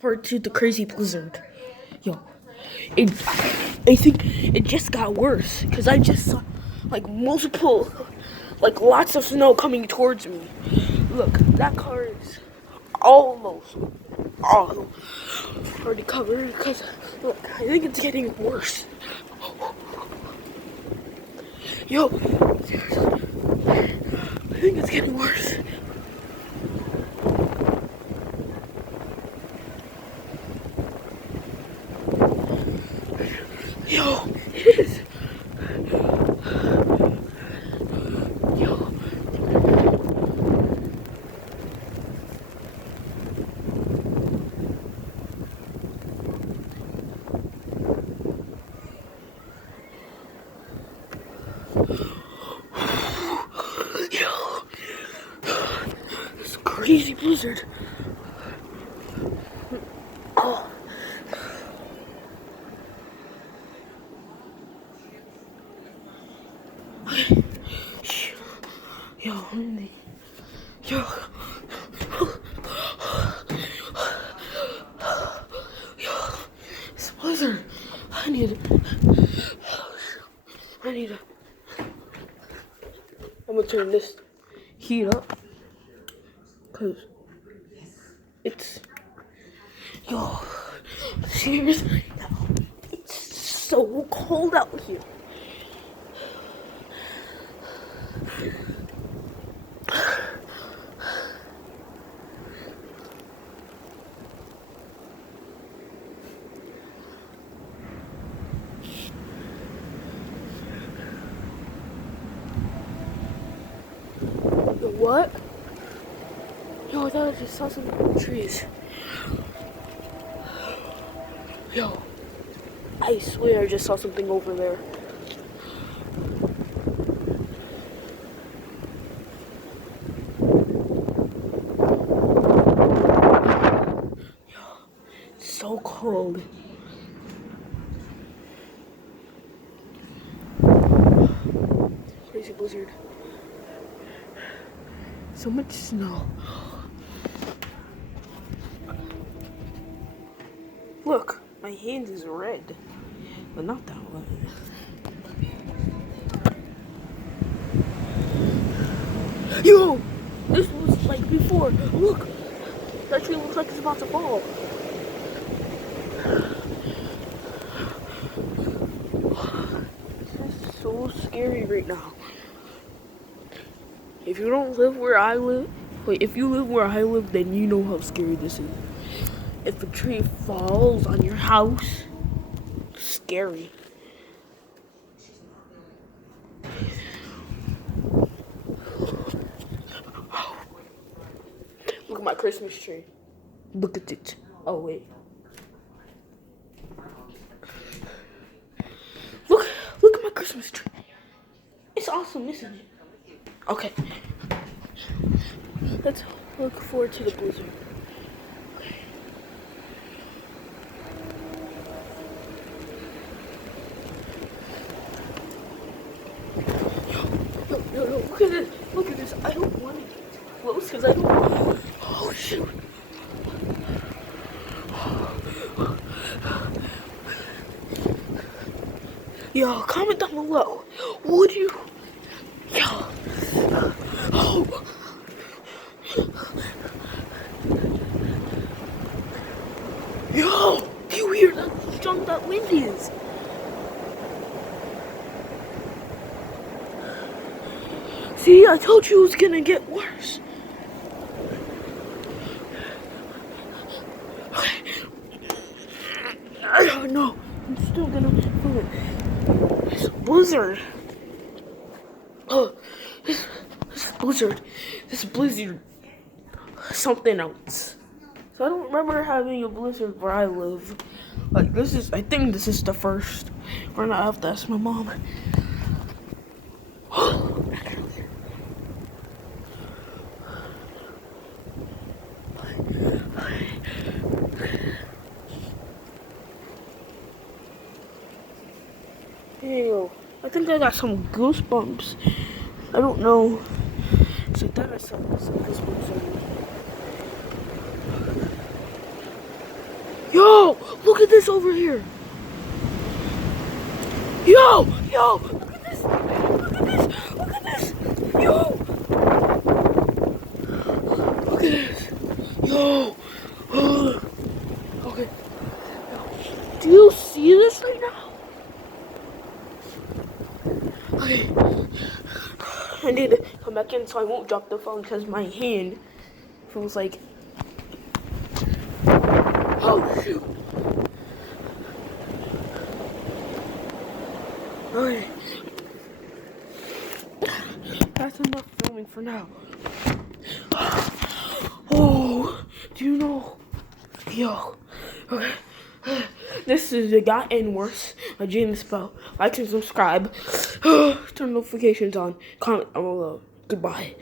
Part two, the crazy blizzard. Yo, it, I think it just got worse because I just saw like multiple, like lots of snow coming towards me. Look, that car is almost all already covered because look, I think it's getting worse. Yo, seriously, I think it's getting worse. Yo, it is. Yo. Yo. This crazy blizzard. Oh. Yo, yo, yo, it's a blizzard. I need it. I'm gonna turn this heat up, cause it's, yo, seriously, it's so cold out here. What? Yo, I thought I just saw some trees. Yo, I swear I just saw something over there. Yo, it's so cold. Crazy blizzard. So much snow. Look, my hand is red, but not that one. Yo, this was like before. Look, that tree looks like it's about to fall. This is so scary right now. If you don't live where I live, if you live where I live, then you know how scary this is. If a tree falls on your house, scary. Look at my Christmas tree. Look at it. Oh, wait. Look at my Christmas tree. It's awesome, isn't it? Okay. Let's look forward to the blizzard. Okay. Yo, look at this. Look at this. I don't want to get too close because I don't want. Oh, shoot. Yo, comment down below. Would you? Yo. Oh. Yo, do you hear how strong that wind is? See, I told you it was gonna get worse. I don't know. I'm still gonna feel it. This blizzard. Oh, this blizzard. This blizzard. Something else. So I don't remember having a blizzard where I live. Like this is, I think this is the first. We're gonna have to ask my mom. Ew, I think I got some goosebumps. I don't know. So I thought I saw some goosebumps. Look at this over here. Yo, look at this. Look at this. Look at this. Yo. Look at this. Yo. Okay. Do you see this right now? Okay. I need to come back in so I won't drop the phone because my hand feels like. Oh shoot. Okay. That's enough filming for now. Oh, do you know? Yo. Okay. This is It Gotten Worse by James Bell. Like and subscribe. Turn notifications on. Comment down below. Goodbye.